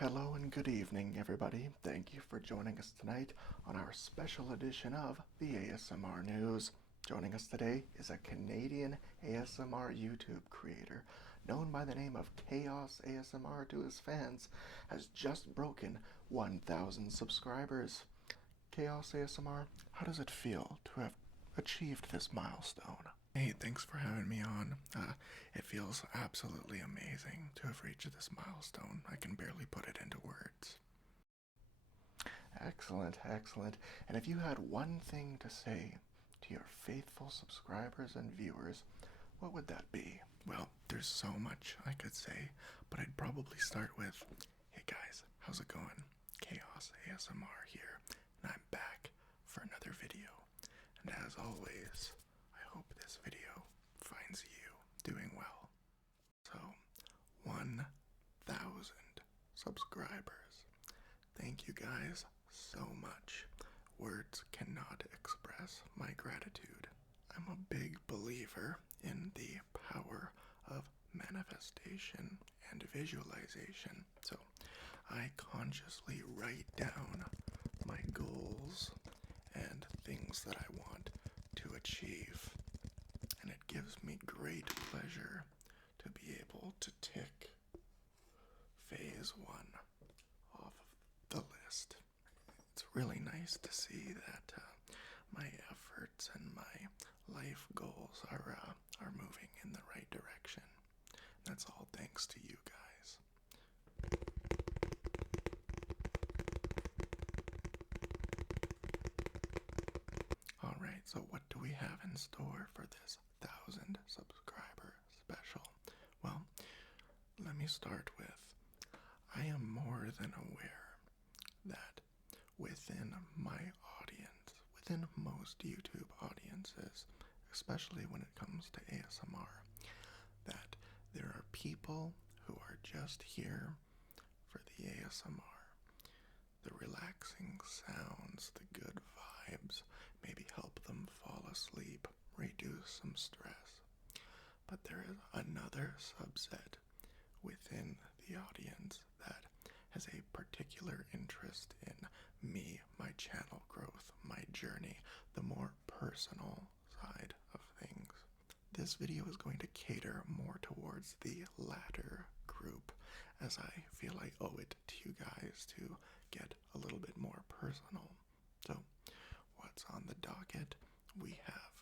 Hello and good evening, everybody. Thank you for joining us tonight on our special edition of the ASMR News. Joining us today is a Canadian ASMR YouTube creator known by the name of Chaos ASMR to his fans, has just broken 1,000 subscribers. Chaos ASMR, how does it feel to have achieved this milestone? Hey, thanks for having me on. It feels absolutely amazing to have reached this milestone. I can barely put it into words. Excellent, excellent. And if you had one thing to say to your faithful subscribers and viewers, what would that be? Well, there's so much I could say, but I'd probably start with, hey guys, how's it going? Chaos ASMR here, and I'm back for another video. And as always, I hope this video finds you doing well. So, 1,000 subscribers. Thank you guys so much. Words cannot express my gratitude. I'm a big believer in the power of manifestation and visualization. So, I consciously write down my goals and things that I want to achieve. And it gives me great pleasure to be able to tick phase 1 off of the list. It's really nice to see that my efforts and my life goals are moving in the right direction. That's all thanks to you guys. Alright, so what do we have in store for this 1,000 subscriber special? Well, let me start with, I am more than aware that within my audience, within most YouTube audiences, especially when it comes to ASMR, that there are people who are just here for the ASMR, the relaxing sounds, the good vibes, maybe help them fall asleep, reduce some stress. But there is another subset within the audience that has a particular interest in me, my channel growth, my journey, the more personal side of things. This video is going to cater more towards the latter group, as I feel I owe it to you guys to get a little bit more personal. So, what's on the docket? We have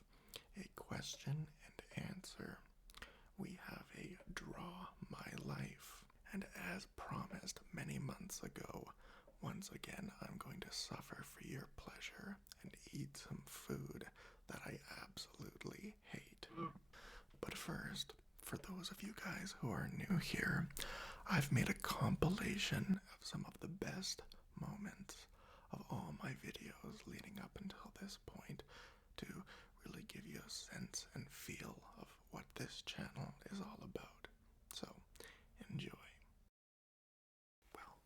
a question and answer. We have a draw my life. And as promised many months ago, once again I'm going to suffer for your pleasure and eat some food that I absolutely hate. But first, for those of you guys who are new here, I've made a compilation of some of the best moments of all my videos leading up until this point to really give you a sense and feel of what this channel is all about. So, enjoy. Well,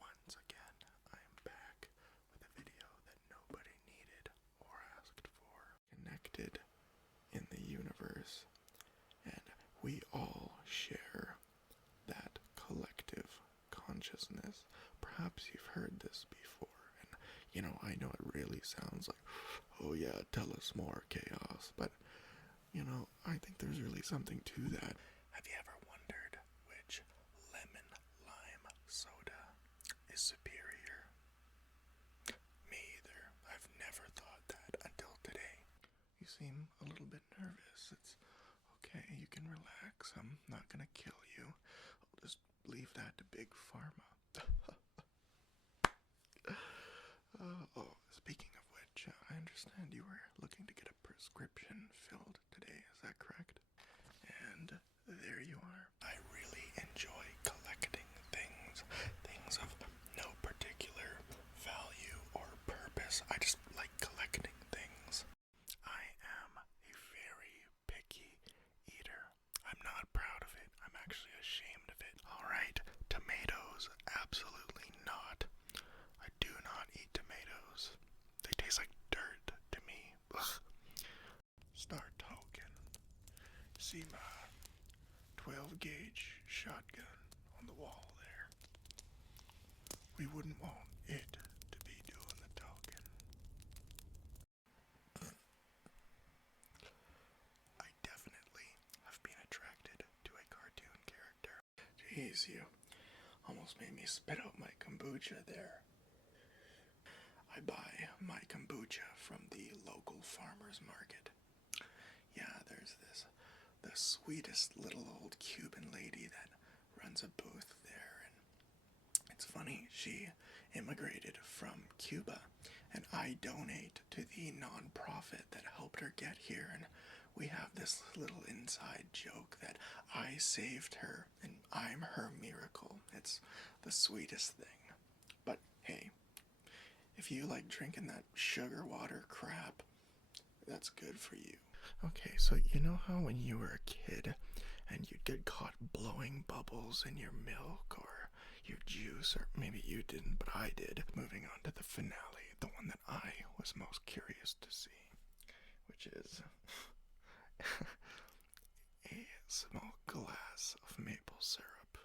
once again, I am back with a video that nobody needed or asked for. Connected in the universe, and we all share that collective consciousness. Perhaps you've heard this before, and I know it really sounds like, oh yeah, tell us more, Chaos, but I think there's really something to that. Have you ever wondered which lemon lime soda is superior? Me either. I've never thought that until today. You seem a little bit nervous. It's okay, you can relax. I'm not gonna kill you. I'll just leave that to Big Pharma. Speaking of which, I understand you were looking to get a prescription filled today, is that correct? And there you are. I really enjoy collecting things of no particular value or purpose. I just like collecting things. I am a very picky eater. I'm not proud of it. I'm actually ashamed of it. Alright, tomatoes, absolutely not. I do not eat tomatoes. They taste like dirt to me. Ugh. Start talking. See my 12 gauge shotgun on the wall there. we wouldn't want it to be doing the talking. I definitely have been attracted to a cartoon character. Jeez, you almost made me spit out my kombucha there. I buy my kombucha from the local farmer's market. Yeah, there's the sweetest little old Cuban lady that runs a booth there, and it's funny, she immigrated from Cuba, and I donate to the nonprofit that helped her get here, and we have this little inside joke that I saved her, and I'm her miracle. It's the sweetest thing. But hey, if you like drinking that sugar water crap, that's good for you. Okay, so you know how when you were a kid and you'd get caught blowing bubbles in your milk or your juice, or maybe you didn't, but I did. Moving on to the finale, the one that I was most curious to see, which is a small glass of maple syrup.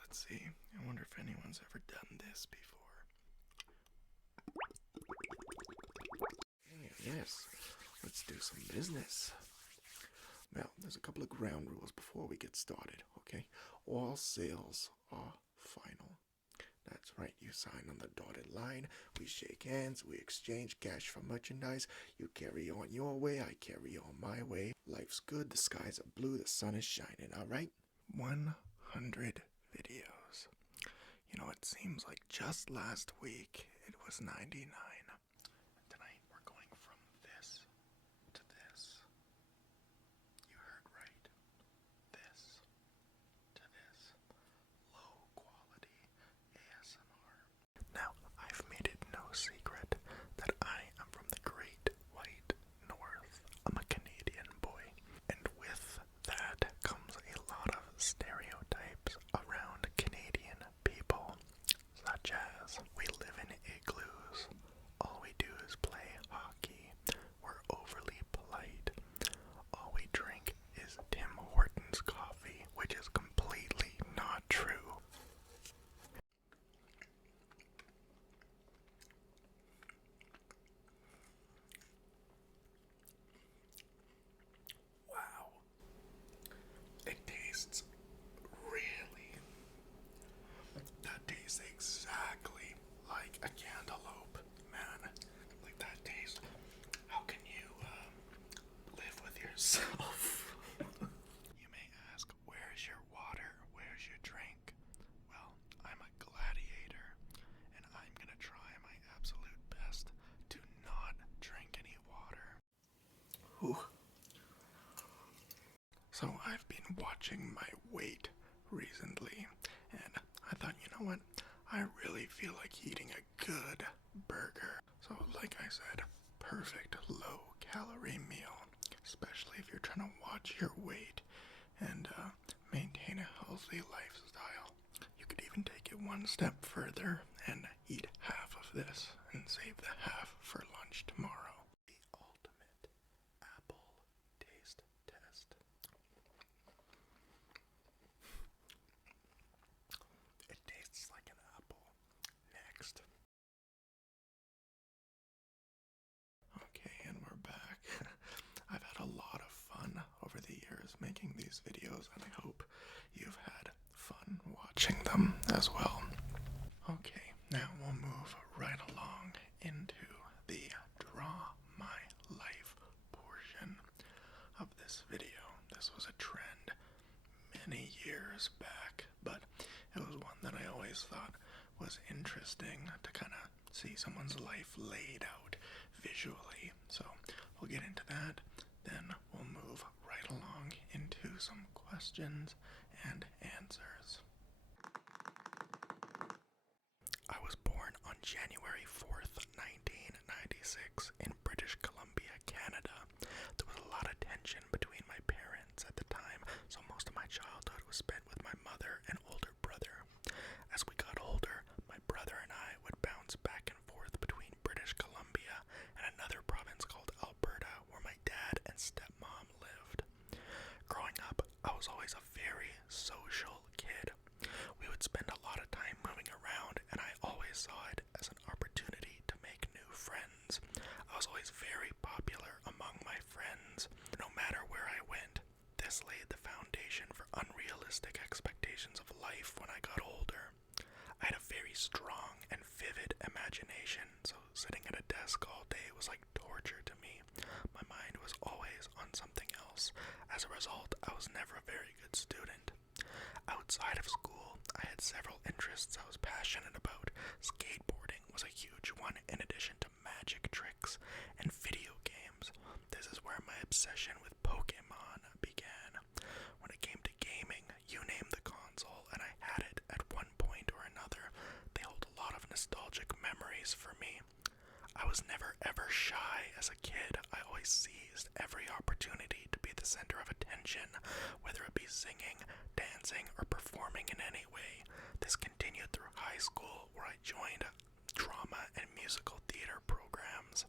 Let's see, I wonder if anyone's ever done this before. Yes, let's do some business. Well, there's a couple of ground rules before we get started, okay? All sales are final. That's right, you sign on the dotted line, we shake hands, we exchange cash for merchandise, you carry on your way, I carry on my way. Life's good, the skies are blue, the sun is shining, alright? 100 videos. You know, it seems like just last week it was 99. Tonight we're going from this to this. You heard right. This to this. Low quality ASMR. Now, I've made it no secret that I am from the Great White North. I'm a Canadian boy. And with that comes a lot of stereotypes around Canadian people, such as we live in igloos, all we do is play hockey, we're overly polite, all we drink is Tim Hortons coffee, which is completely not true. Wow. It tastes really. That tastes exactly like a cantaloupe, man. Like that taste. How can you live with yourself? You may ask, where's your water? Where's your drink? Well, I'm a gladiator, and I'm gonna try my absolute best to not drink any water. Whew. So I've been watching my weight recently, and I thought, you know what? I really feel like eating a good burger. So like I said, perfect low-calorie meal, especially if you're trying to watch your weight and maintain a healthy lifestyle. You could even take it one step further and eat half of this and save the half for lunch tomorrow. The ultimate apple taste test. It tastes like an apple. Next. Okay, and we're back. I've had a lot of fun over the years making these videos, and I hope you've had fun watching them as well. Okay, now we'll move right along into the Draw My Life portion of this video. This was a trend many years back, but it was one that I always thought was interesting to kind of see someone's life laid out visually. So we'll get into that, then we'll move right along into some questions and answers. I was born on January 4th, 1996 in British Columbia, Canada. There was a lot of tension between my parents at the time, so most of my childhood was spent with my mother and older brother. As we got older, my brother and I would bounce back and forth between British Columbia and another province called Alberta, where my dad and stepmom lived. Growing up, I was always a very social kid. We would spend a lot of time moving around, and I always saw it as an opportunity to make new friends. I was always very popular among my friends, no matter where I went. This laid the foundation for unrealistic expectations of life when I got older. I had a very strong and vivid imagination, so sitting at a desk all day was like torture to me. My mind was always on something else. As a result, I was never a very good student. Outside of school, I had several interests I was passionate about. Skateboarding was a huge one, in addition to magic tricks and video games. This is where my obsession with Pokemon began. When it came to gaming, you name the console, and I had it at one point or another. They hold a lot of nostalgic memories for me. I was never ever shy as a kid. I always seized every opportunity to be the center of attention, whether it be singing, dancing, or performing in any way. This continued through high school, where I joined drama and musical theater programs.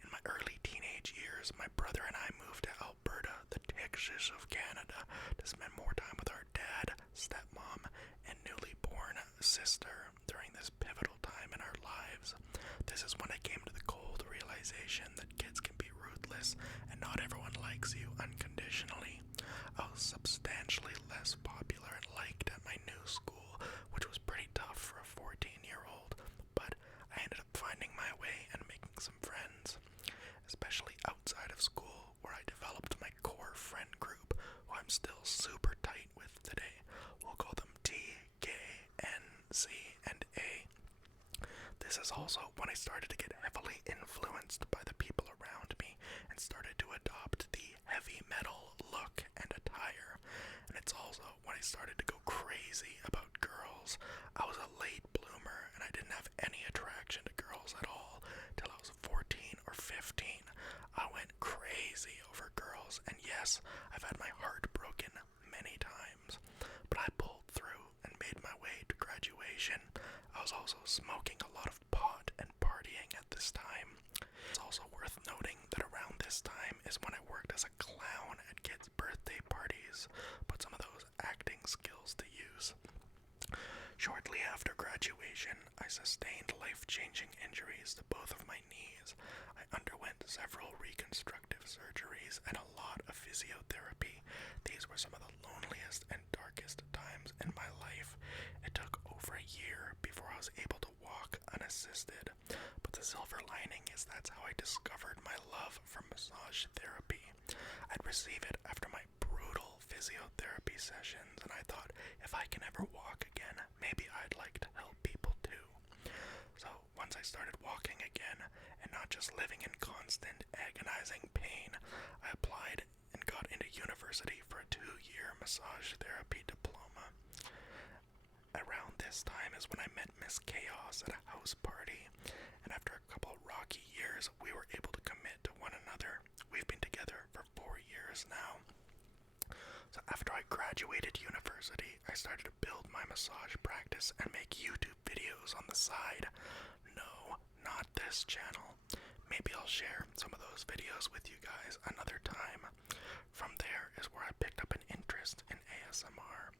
In my early teenage years, my brother and I moved to Alberta, the Texas of Canada, to spend more time with our dad, stepmom, and newly born sister during this pivotal time in our lives. This is when I came to the cold realization that kids can be ruthless and not everyone likes you unconditionally. I was substantially less popular and liked at my new school, which was pretty tough for a 14-year-old, but I ended up finding my way and making some friends, especially outside of school, where I developed my core friend group, who I'm still super tight with today. We'll call them T, K, N, C, and A. This is also when I started to get heavily influenced by the people around me and started to adopt the heavy metal look and attire. And it's also when I started to go crazy about girls. I was a late bloomer and I didn't have any attraction to girls at all till I was 14 or 15. I went crazy over girls, and yes, I've had my heart broken many times, but I pulled through and made my way to graduation. I was also smoking a lot of pot and partying at this time. It's also worth noting that around this time is when I worked as a clown at kids' birthday parties, put some of those acting skills to use. Shortly after graduation, I sustained life-changing injuries to both of my knees. I underwent several reconstructive surgeries and a lot of physiotherapy. These were some of the loneliest and darkest times in my life. It took over a year before I was able to walk unassisted, but the silver lining is that's how I discovered my love for massage therapy. I'd receive it after my brutal physiotherapy sessions, and I thought, if I can ever walk again, maybe I'd like to help people too. So once I started walking again, and not just living in constant agonizing pain, I applied and got into university for a 2-year massage therapy diploma. Around this time is when I met Miss Chaos at a house party, and after a couple of rocky years, we were able to commit to one another. We've been together for 4 years now. So after I graduated university, I started to build my massage practice and make YouTube videos on the side. No, not this channel. Maybe I'll share some of those videos with you guys another time. From there is where I picked up an interest in ASMR.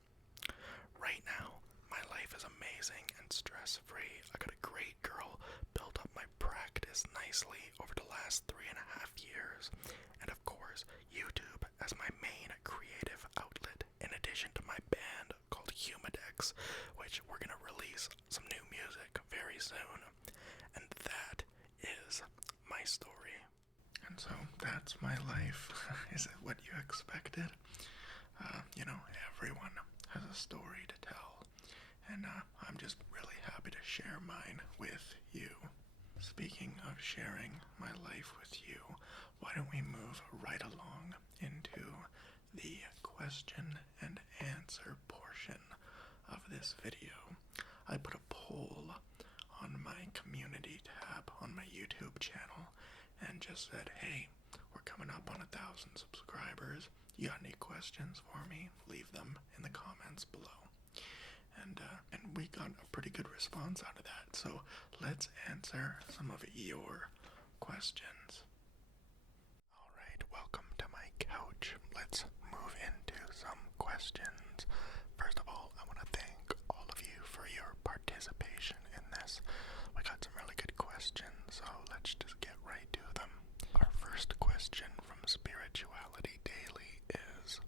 Right now, my life is amazing and stress-free. I got a great girl, built up my practice nicely over the last 3.5 years, and of course, YouTube as my main creative outlet, in addition to my band called Humidex, which we're gonna release some new music very soon. And that is my story. And so that's my life. Is it what you expected? Everyone has a story to tell, and I'm just really happy to share mine with you. Speaking of sharing my life with you, why don't we move right along into the question and answer portion of this video. I put a poll on my community tab on my YouTube channel and just said, hey, we're coming up on 1,000 subscribers. You got any questions for me? Leave them in the comments below. And we got a pretty good response out of that. So let's answer some of your questions. Alright, welcome to my couch. Let's move into some questions. First of all, I want to thank all of you for your participation in this this. We got some really good questions, so let's just get right to them. Our first question from Spirituality Daily is,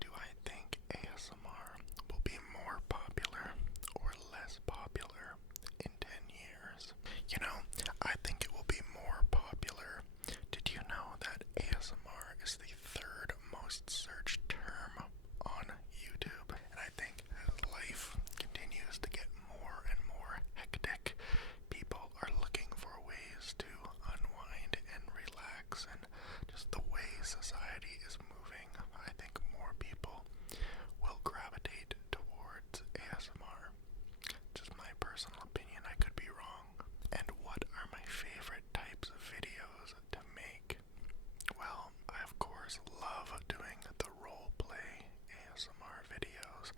do I think ASMR will be more popular or less popular in 10 years? You know, I think it will be more popular. Did you know that ASMR is the third most searched term on YouTube? And I think as life continues to get more and more hectic, people are looking for ways to unwind and relax, and just the way society is moving, I think more people will gravitate towards ASMR. Just my personal opinion, I could be wrong. And what are my favorite types of videos to make? Well, I of course love doing the roleplay ASMR videos,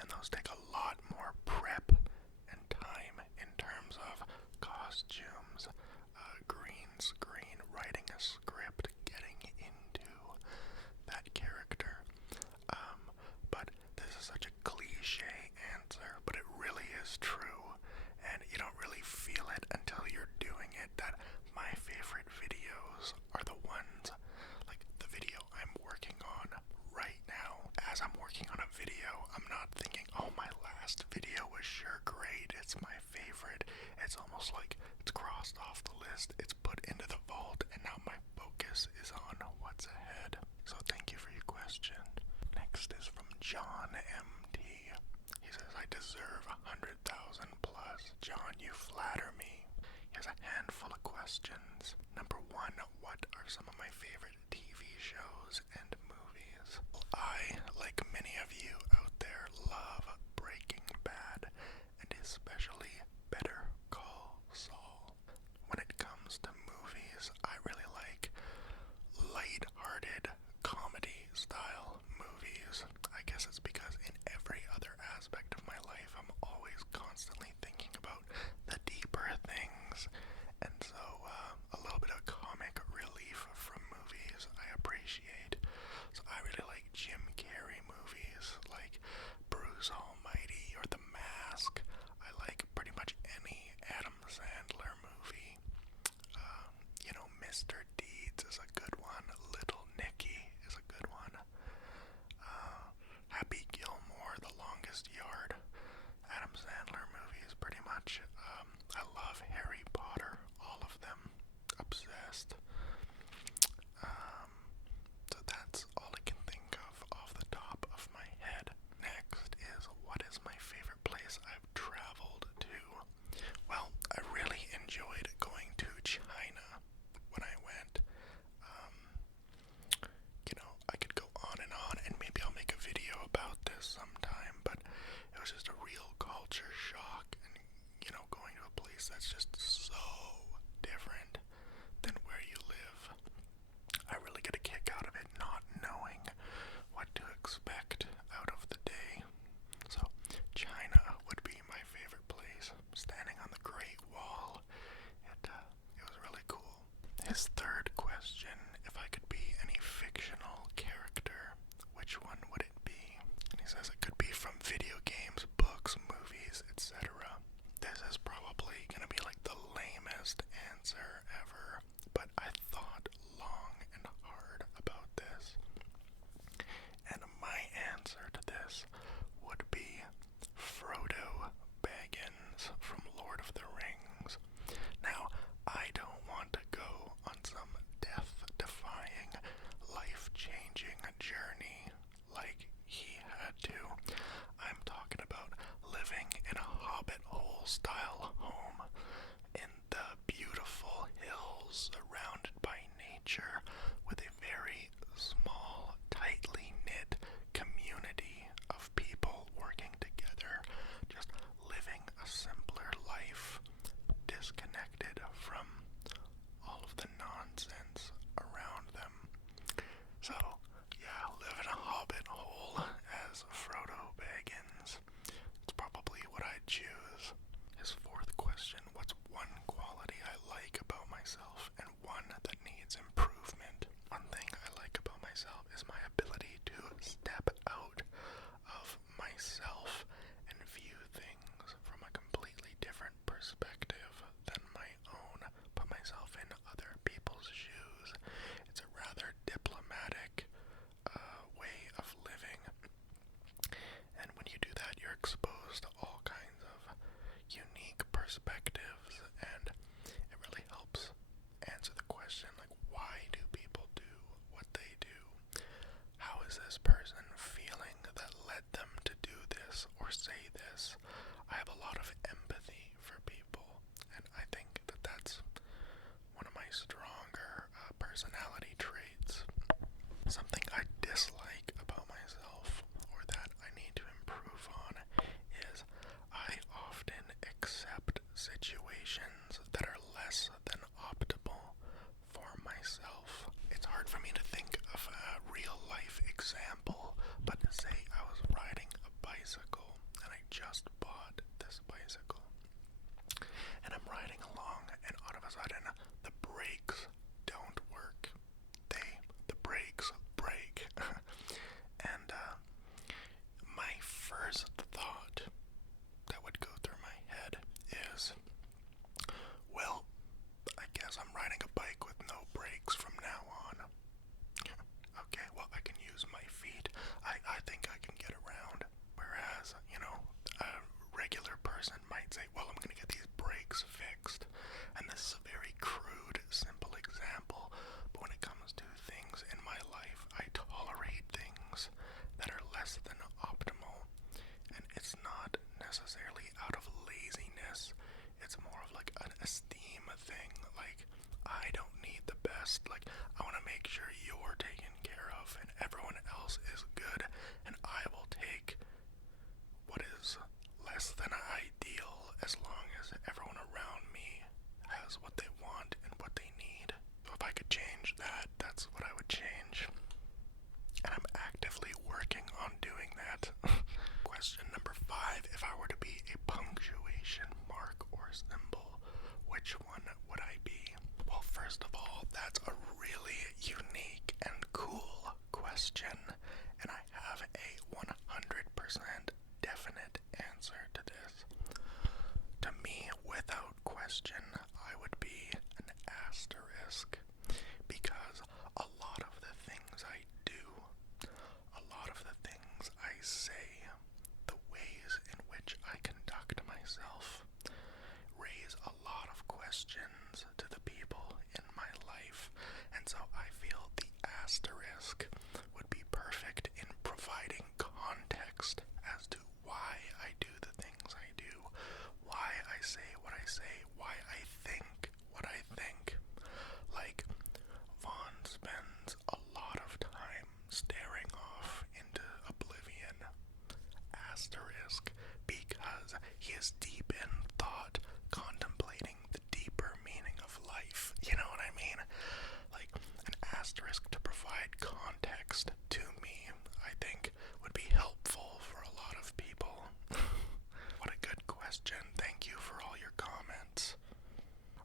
and those take a lot more prep and time in terms of costumes, green screen, writing a script, getting into that character. But this is such a cliche answer, but it really is true, and you don't really feel it until you're doing it, that my favorite videos are the ones, like the video I'm working on right now. As I'm working on a video, I'm not thinking, oh, my last video was sure great, it's my favorite. It's almost like it's crossed off the list, it's put into the vault, and now my focus is on what's ahead. So thank you for your question. Next is from John M.T. He says, I deserve 100,000 plus. John, you flatter me. He has a handful of questions. Number one, what are some of my favorite TV shows and movies? I, like many of you out there, love Breaking Bad, and especially Better Call Saul. When it comes to movies, I really like light-hearted comedy style movies. I guess it's because in every other aspect of my life, I'm always constantly thinking about the deeper things, and so a little bit of comic relief from movies I appreciate. So I really like Jim Carrey movies, like Bruce Almighty or The Mask. I like pretty much any Adam Sandler movie. Mr. Deeds is a good one. Little Nicky is a good one. Happy Gilmore, The Longest Yard. Adam Sandler movies, pretty much. I love Harry Potter, all of them. Obsessed. So that's all I can think of off the top of my head. Next is, what is my favorite place I've traveled to? Well, I really enjoyed going to China when I went. myself raise a lot of questions to the people in my life, and so I feel the asterisk would be perfect in providing context as to why I do the things I do, why I say what I say, why I think what I think. Like, Vaughn spends a lot of time staring off into oblivion, asterisk, because he is deep in thought, contemplating the deeper meaning of life. You know what I mean? Like, an asterisk to provide context to me, I think, would be helpful for a lot of people. What a good question. Thank you for all your comments.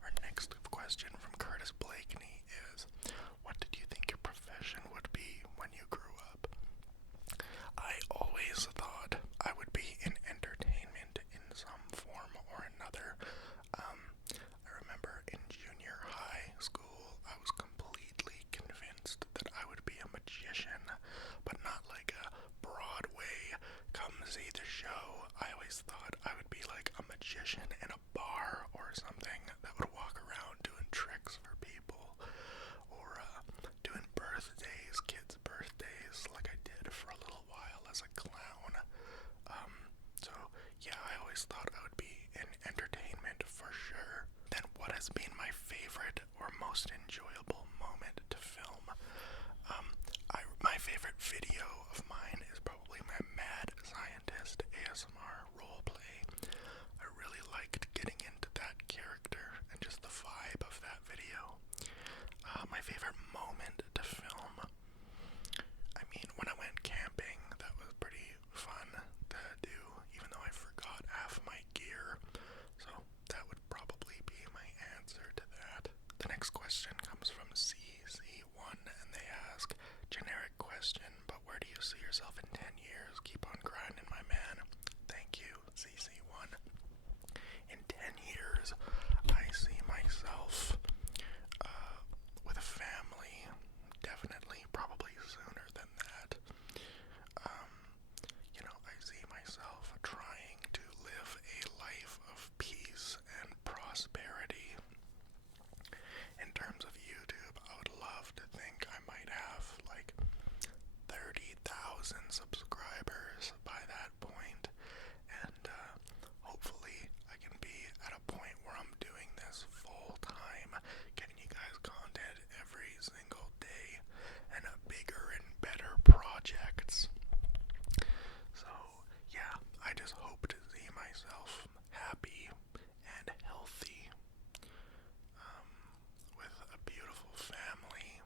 Our next question from Curtis Blakeney is, what did you think your profession would be when you grew up? I always thought I would be in entertainment in some form or another. I remember in junior high school, I was completely convinced that I would be a magician, but not like a Broadway, come see the show. I always thought I would be like a magician in a bar or something that would walk around doing tricks for people, or doing birthdays, kids' birthdays, like I did for a little while as a clown. So yeah, I always thought I would be in entertainment for sure. Then what has been my favorite or most enjoyable moment to film? My favorite video of mine is probably my Mad Scientist ASMR roleplay. I really liked getting into that character and just the vibe of that video. My favorite moment to film, I mean, when I went camping, that was pretty fun to do, even though I forgot half my gear. So that would probably be my answer to that. The next question comes from CC1, and they ask, generic question, but where do you see yourself in 10 years? Keep on grinding, my man. Thank you, CC1. In 10 years, I see myself with a family, definitely, probably sooner than that. I see myself trying to live a life of peace and prosperity. In terms of YouTube, I would love to think I might have like 30,000 subscribers by that point, and hopefully I can be at a point where I'm doing this full time, getting you guys content every single day, and bigger and better projects. So yeah, I just hope to see myself happy and healthy, with a beautiful family,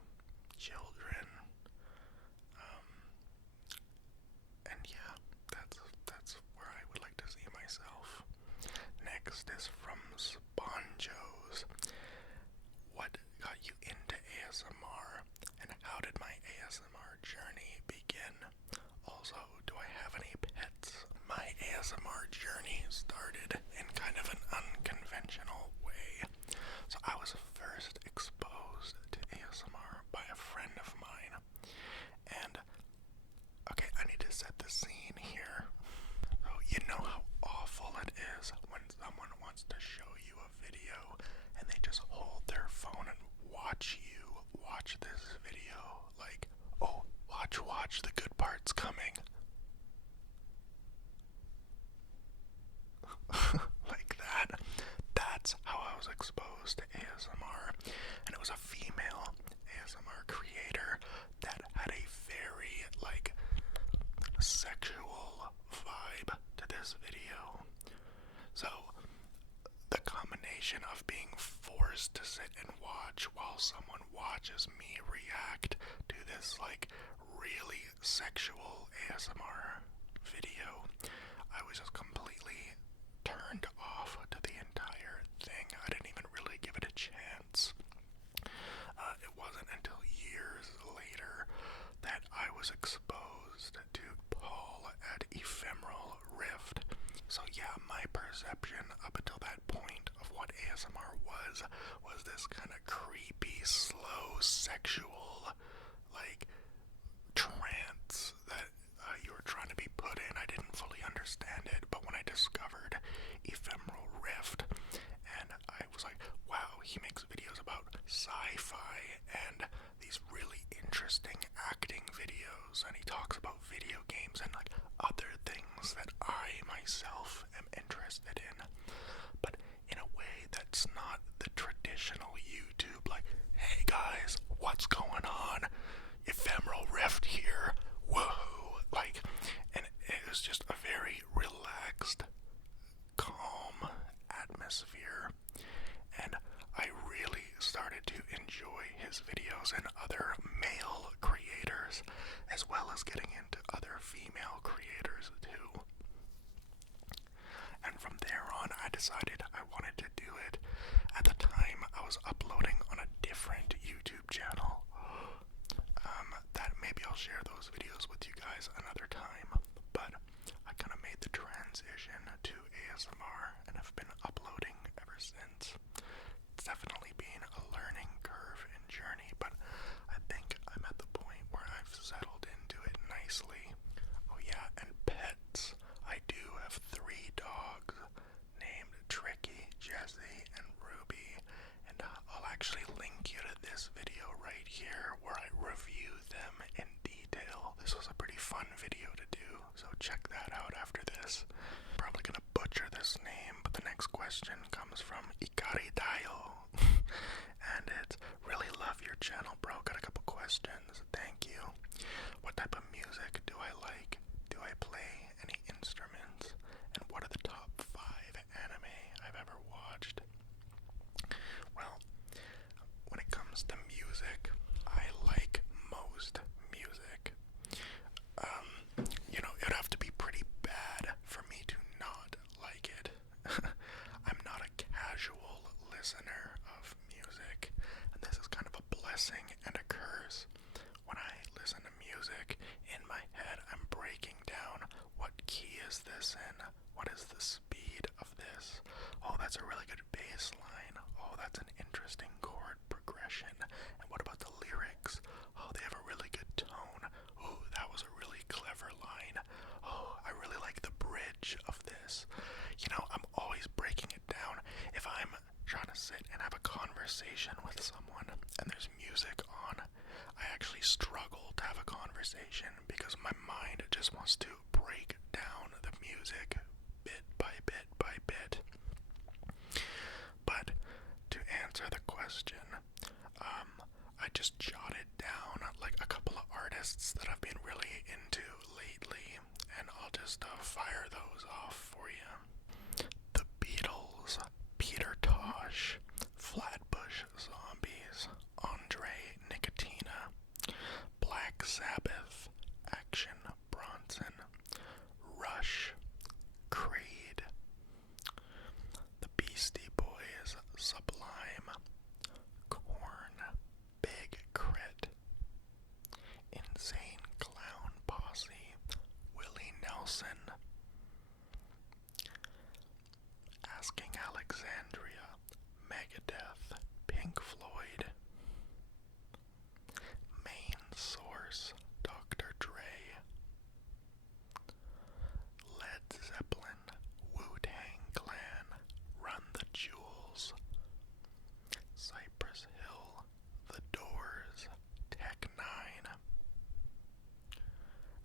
children, and yeah, that's where I would like to see myself. Next is from Sponjos. What got you into ASMR, and how did my ASMR journey begin? Also, do I have any pets? My ASMR journey started in kind of an unconventional way. So I was first exposed to ASMR by a friend of mine. And, okay, I need to set the scene here. So you know how awful it is when someone wants to show you a video and they just hold their phone and watch you watch this video. Like, oh, watch, the good part's coming. Like that. That's how I was exposed to ASMR. And it was a female ASMR creator that had a very, like, sexual vibe to this video. So, the combination of being forced to sit and watch while someone watches me react to this, like, really sexual ASMR video, I was just completely turned off to the entire thing. I didn't even really give it a chance. It wasn't until years later that I was exposed to Paul at Ephemeral Rift. So yeah, my perception up until that point of what ASMR was this kind of creepy, slow, sexual, like, trance that you were trying to be put in. I didn't fully understand it, but when I discovered Ephemeral videos, and he talks about video games and like other things that I myself am interested in, but in a way that's not the traditional YouTube, like, hey guys, what's going on? Ephemeral rift here, woohoo, like, and it was just a very relaxed, calm atmosphere, and I really started to enjoy his videos and other male creators, as well as getting into other female creators too. And from there on, I decided I wanted to do it. At the time, I was uploading on a different YouTube channel. That maybe I'll share those videos with you guys another time, but I kind of made the transition to ASMR and have been uploading ever since. It's definitely been a learning curve and journey, but I think I'm at the point where I've settled into it nicely. Oh yeah, and pets. I do have 3 dogs named Tricky, Jessie, and Ruby, and I'll actually link you to this video right here where I review them in detail. This was a pretty fun video to do, so check that out after this. Probably gonna butcher this name, but the next question comes from Ikari Dayo. And it's, really love your channel, bro. Got a couple questions. Thank you. What type of music do I like? Do I play any instruments? And what are the top 5 anime I've ever watched? Well, when it comes to music, I like most music. It'd have to be pretty bad for me to not like it. I'm not a casual listener of music, and this is kind of a blessing and a curse. When I listen to music, in my head I'm breaking down, what key is this in? What is the speed of this? Oh, that's a really good bass line. Oh, that's an interesting chord progression. And what about the lyrics? Oh, they have a really good tone. Oh, that was a really clever line. Oh, I really like the bridge of this. I'm always breaking it down. If I'm trying to sit and have a conversation with someone and there's music on, I actually struggle to have a conversation because my mind just wants to break down the music bit by bit by bit. But to answer the question, I just jotted down like a couple of artists that I've been really into lately, and I'll just fire those off for you. The Beatles, Peter Tosh, Flatbush Zombies, Andre Nicotina, Black Sabbath, Action Bronson, Rush, Creed, The Beastie Boys, Sublime, Korn, Big Crit, Insane Clown Posse, Willie Nelson, Asking Alexandria, Megadeth, Pink Floyd, Main Source, Dr. Dre, Led Zeppelin, Wu-Tang Clan, Run the Jewels, Cypress Hill, The Doors, Tech Nine,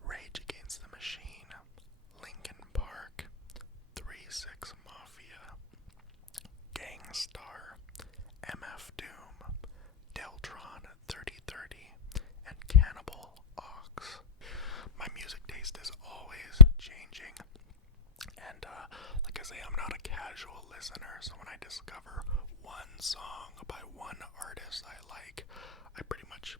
Rage Against the Machine, Linkin Park, 3-6 Mafia, Gangstar, MF Doom, Deltron 3030, and Cannibal Ox. My music taste is always changing, and like I say, I'm not a casual listener, so when I discover one song by one artist I like, I pretty much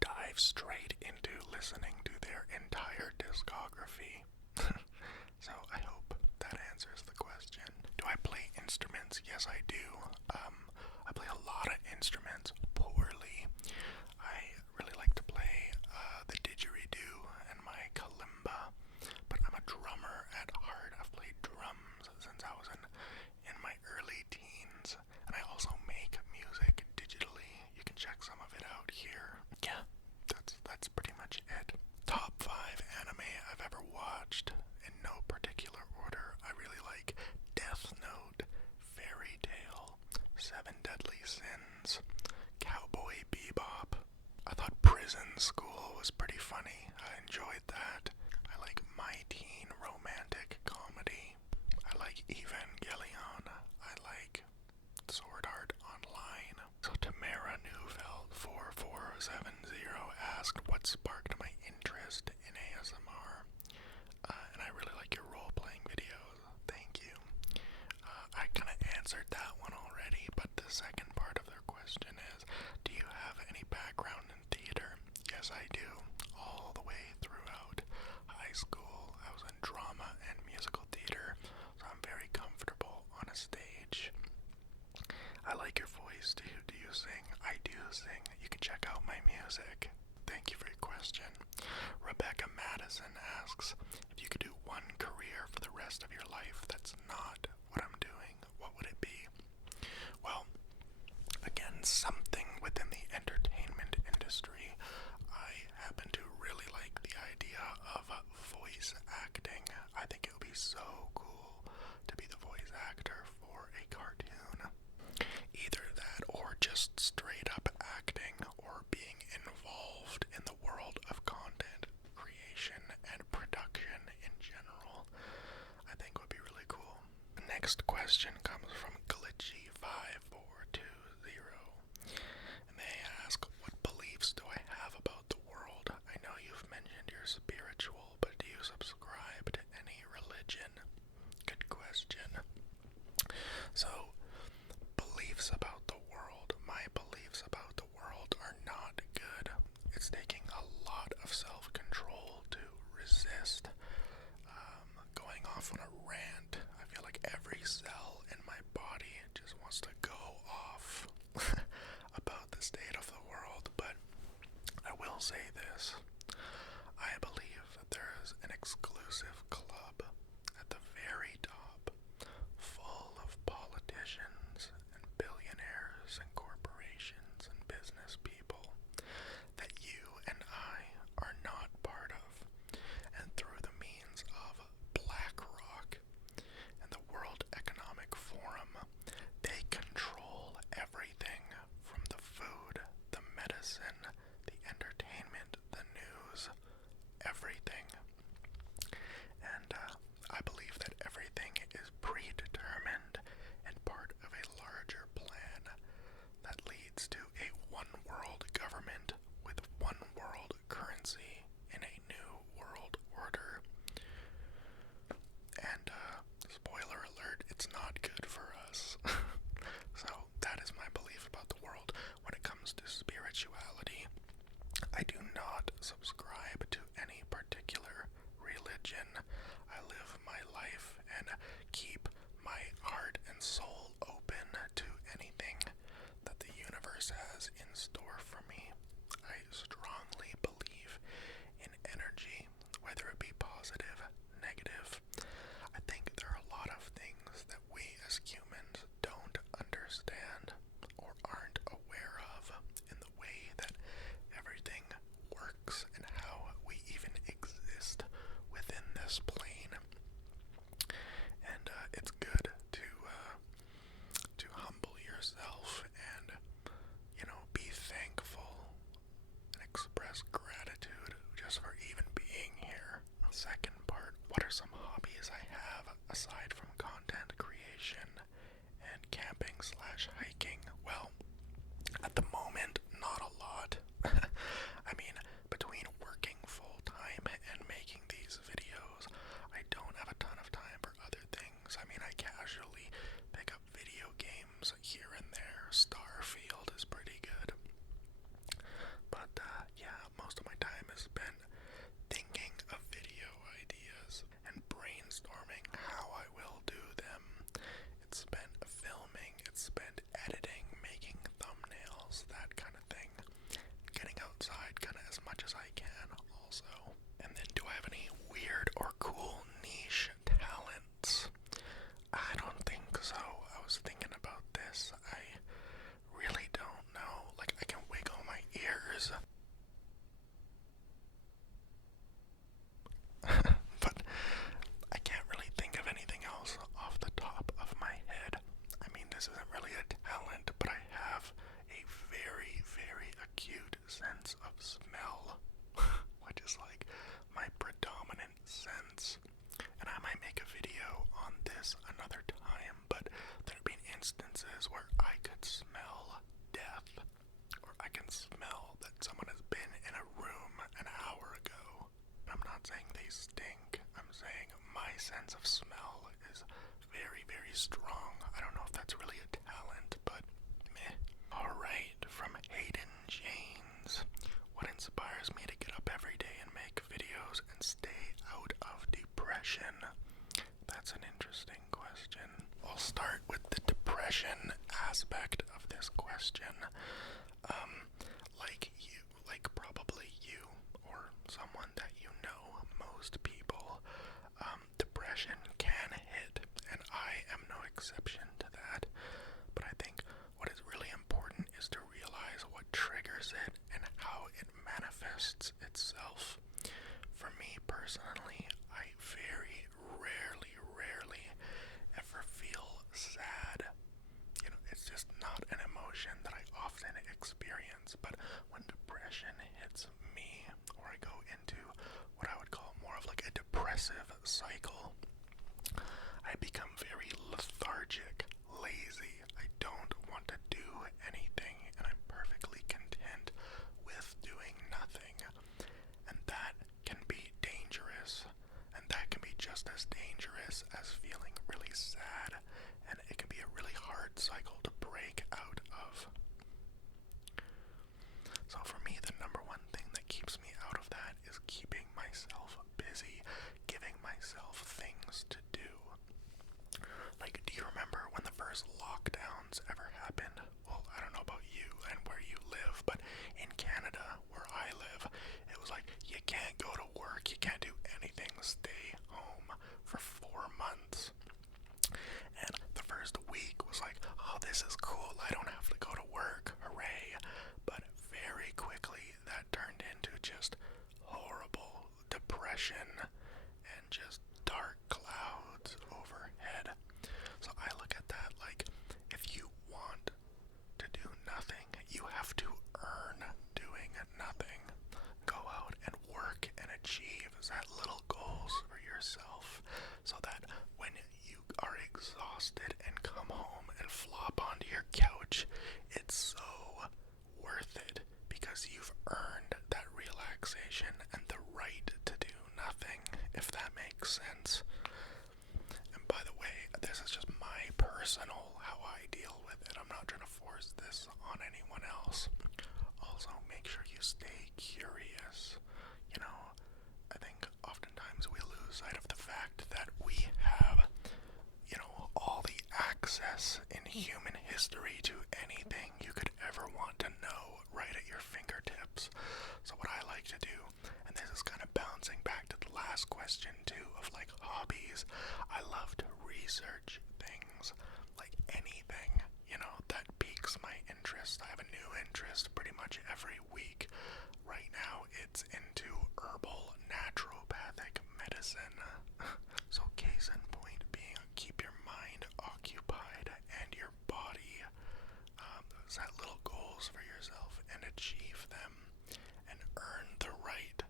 dive straight into listening to their entire discography. So I hope that answers the question. Do I play instruments? Yes, I do. I play a lot of instruments poorly. I really like to play the didgeridoo and my kalimba, but I'm a drummer at heart. I've played drums since I was in my early teens, and I also make music digitally. You can check some of it out here. Yeah, that's pretty much it. Top 5 anime I've ever watched, in no particular order. I really like Death Note, Fairy Tail, 7 Deadly Sins, Cowboy Bebop. I thought Prison answered that one already, but the second part of their question is, do you have any background in theater? Yes, I do. All the way throughout high school, I was in drama and musical theater, so I'm very comfortable on a stage. I like your voice. Do you sing? I do sing. You can check out my music. Thank you for your question. Rebecca Madison asks, if you could do one career for the rest of your life that's not what I'm doing, what would it be? Well, again, something within the entertainment industry. I happen to really like the idea of voice acting. I think it would be so cool to be the voice actor for a cartoon. Either that or just straight up acting or being involved in the world of content creation and production in general, I think would be really cool. The next question comes from Glitchy5420, and they ask, what beliefs do I have about the world? I know you've mentioned you're spiritual, but do you subscribe to any religion? Good question. So, beliefs about the world. My beliefs about the world are not good. It's taking a lot of self-control to resist going off on a rant. I feel like every cell in my body just wants to go off about the state of the world, but I will say this. I believe that there is an exclusive club at the very top, full of politicians and billionaires and corporations and business people that you and I are not part of. And through the means of BlackRock and the World Economic Forum, they control everything from the food, the medicine, the entertainment, the news, everything. And I believe that everything is predetermined and part of a larger plan that leads to a one-world government with one-world currency in a new world order. And, spoiler alert, it's not good for us. So, that is my belief about the world. When it comes to spirituality, I do not subscribe to any particular religion. I live my life and keep my heart and soul open to anything that the universe has in store for me. I strongly believe in energy, whether it be positive, negative. I think there are a lot of things that we as humans don't understand or aren't aware of in the way that everything works and how we even exist within this plane. And it's good to humble yourself and, be thankful and express gratitude just for even being here. Second part, what are some hobbies I have aside from content creation and camping/hiking? Well, at the moment, not a lot. I mean, between working full-time and making these videos, I don't have a ton of time for other things. I mean, I casually pick up video games here and there. Starfield is pretty good. But, yeah, most of my time is spent thinking of video ideas and brainstorming how I will do them. It's spent filming, it's spent editing, making thumbnails, that kind of thing. Getting outside kind of as much as I can also. And then do I have any weird or cool niche talents? I don't think so. I was thinking about this. I really don't know. Like, I can wiggle my ears. But I can't really think of anything else off the top of my head. I mean, this isn't really a talent, but I have a very, very acute sense of smell, which is like my predominant sense. And I might make a video on this another time, but there have been instances where I could smell death, or I can smell that someone has been in a room an hour ago. I'm not saying they stink. I'm saying my sense of smell is very, very strong. I don't know if that's most people, depression can hit, and I am no exception to that. But I think what is really important is to realize what triggers it and how it manifests itself. For me personally, I very rarely ever feel sad. It's just not an emotion that I often experience. But when depression hits me, or I go into what I would call more of like a depressive cycle, I become very lethargic, lazy. I don't want to do anything, and I'm perfectly content with doing nothing. And that can be dangerous, and that can be just as dangerous as feeling really sad, and it can be a really hard cycle to break out of. So for me, the number one thing that keeps me out of that is keeping myself busy, giving myself things to do. Like, do you remember when the first lockdowns ever happened? Well, I don't know about you and where you live, but in Canada, where I live, it was like, you can't go to work, you can't do anything, stay home for 4 months. And the first week was like, oh, this is cool, I don't have to go to work, hooray. But very quickly, that turned into just horrible depression and just dark clouds overhead. So I look at that like, if you want to do nothing, you have to earn doing nothing. Go out and work and achieve set little goals for yourself so that when you are exhausted and come home and flop onto your couch, it's so worth it because you've earned that relaxation and the right to do nothing, if that makes sense. And by the way, this is just my personal how I deal with it. I'm not trying to force this on anyone else. Also, make sure you stay curious. I think oftentimes we lose sight of the fact that we have, all the access in human history to anything you could ever want to know right at your fingertips. So what I like to do, and this is kind of bouncing back to the last question too, of like hobbies, I love to research things, like anything, that piques my interest. I have a new interest pretty much every week. Right now it's into herbal naturopathic medicine. So case in point being, keep your mind occupied and your body, set little goals for yourself and achieve them, and earn the right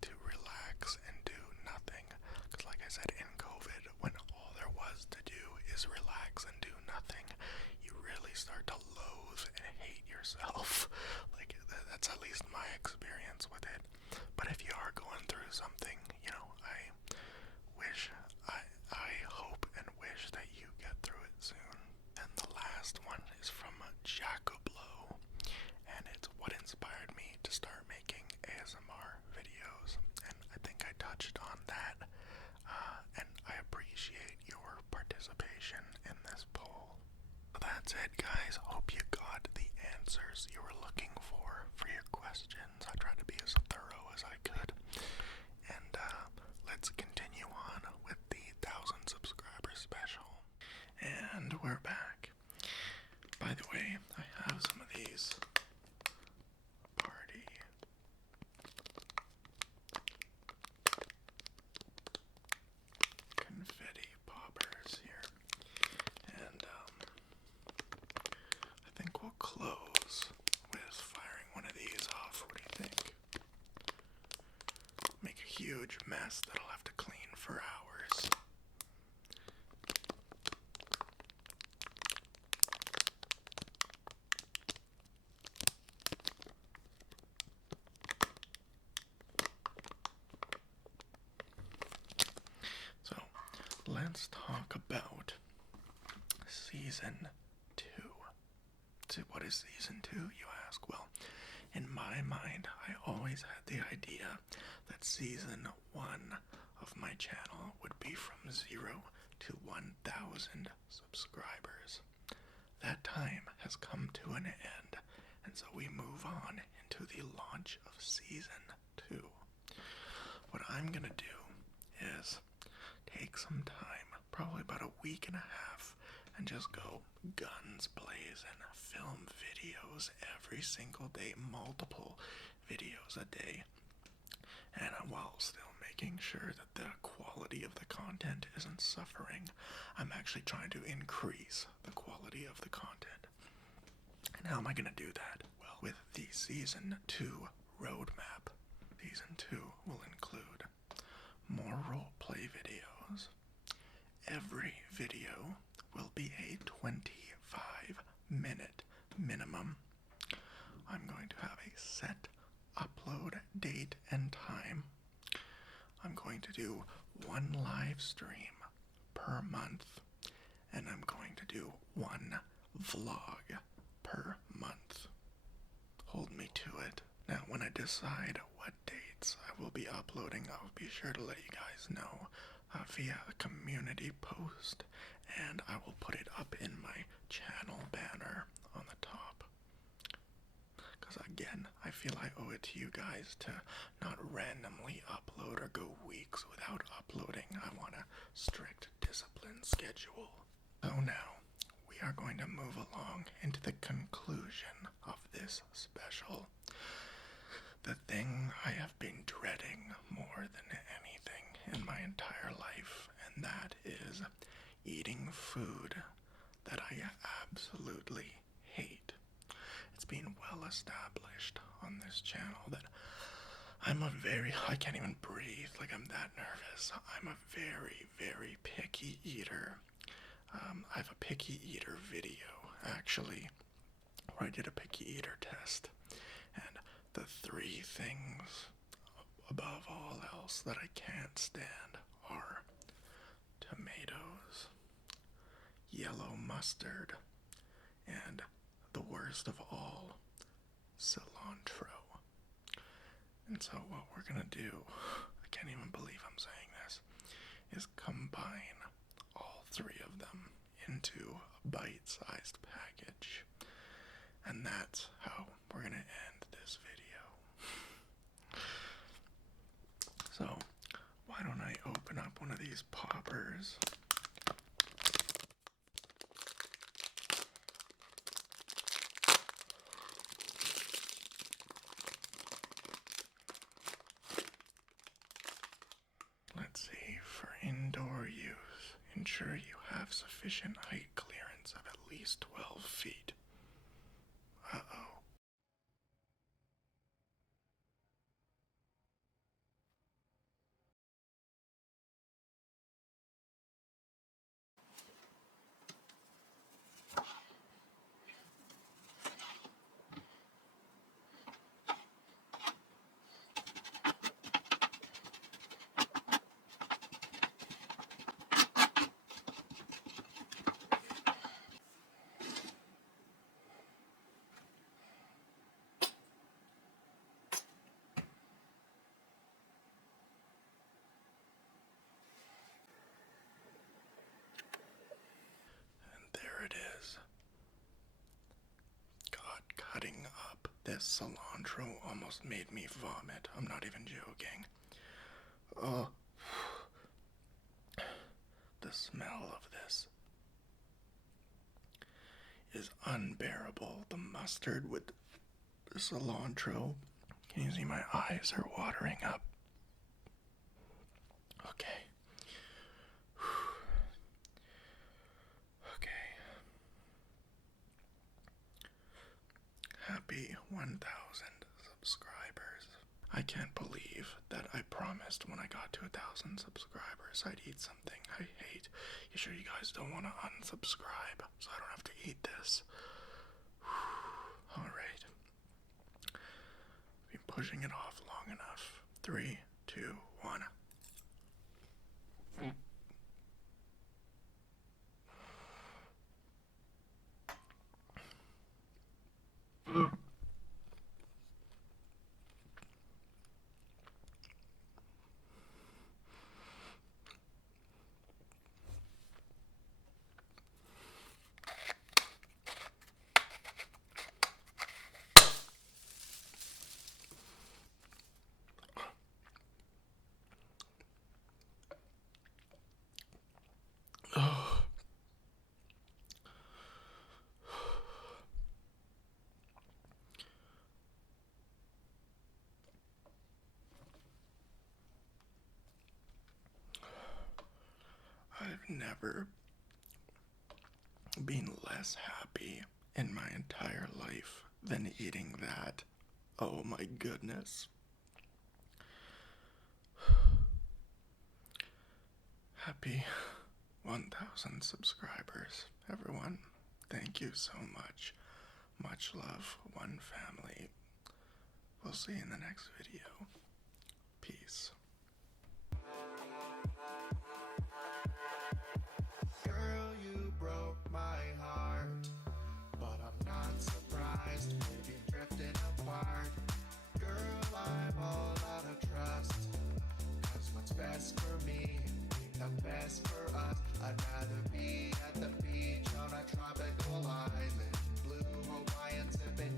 to relax and do nothing. Because like I said, in COVID, when all there was to do is relax and do nothing, you really start to loathe and hate yourself. Like, that's at least my experience with it. But if you are going through something, I hope and wish that you get through it soon. And the last one is from Jacoblo, and it's what inspired me to start making ASMR videos. And I think I touched on that, and I appreciate your participation in this poll. So that's it, guys. Hope you got the answers you were looking for your questions. I tried to be as thorough as I could. And let's continue on with the 1,000 subscriber special. And we're back. By the way, I have some of these party confetti poppers here. And I think we'll close with firing one of these off. What do you think? Make a huge mess that I'll have to clean for hours. So, let's talk about Season 2. So what is Season 2, you ask? Well, in my mind, I always had the idea that Season 1 of my channel would be from 0 to 1,000 subscribers. That time has come to an end, and so we move on into the launch of Season 2. What I'm gonna do is take some time, probably about a week and a half, and just go guns blazing, film videos every single day, multiple videos a day, and while still making sure that the quality of the content isn't suffering, I'm actually trying to increase the quality of the content. And how am I going to do that? Well, with the Season 2 roadmap. Season 2 will include more roleplay videos. Every video will be a 25-minute minimum. I'm going to have a set upload date and time. I'm going to do one live stream per month, and I'm going to do one vlog per month. Hold me to it. Now, when I decide what dates I will be uploading, I'll be sure to let you guys know via a community post, and I will put it up in my channel banner on the top. Because again, I feel I owe it to you guys to not randomly upload or go weeks without uploading. I want a strict discipline schedule. So now, we are going to move along into the conclusion of this special. The thing I have been dreading more than anything in my entire life, and that is eating food that I absolutely hate. It's been well established on this channel that I can't even breathe, like I'm that nervous. I'm a very, very picky eater. I have a picky eater video, actually, where I did a picky eater test, and the 3 things above all else that I can't stand are tomatoes, yellow mustard, and the worst of all, cilantro. And so what we're gonna do, I can't even believe I'm saying this, is combine all 3 of them into a bite-sized package. And that's how we're gonna end this video. So, why don't I open up one of these poppers? Let's see, for indoor use, ensure you have sufficient height clearance of at least 12 feet. Uh-oh. There it is. God, cutting up this cilantro almost made me vomit. I'm not even joking. Oh, the smell of this is unbearable. The mustard with the cilantro. Can you see my eyes are watering up? Okay. Okay. Happy 1,000 subscribers. I can't believe that I promised when I got to 1,000 subscribers I'd eat something I hate. You sure you guys don't want to unsubscribe so I don't have to eat this? Alright. Been pushing it off long enough. 3, 2, 1. never been less happy in my entire life than eating that. Oh my goodness. Happy 1,000 subscribers, everyone. Thank you so much. Much love, one family. We'll see you in the next video. Peace. Girl, you broke my heart, but I'm not surprised. Maybe drifting apart. Girl, I'm all out of trust. 'Cause what's best for me ain't the best for us. I'd rather be at the beach on a tropical island, blue Hawaiian sipping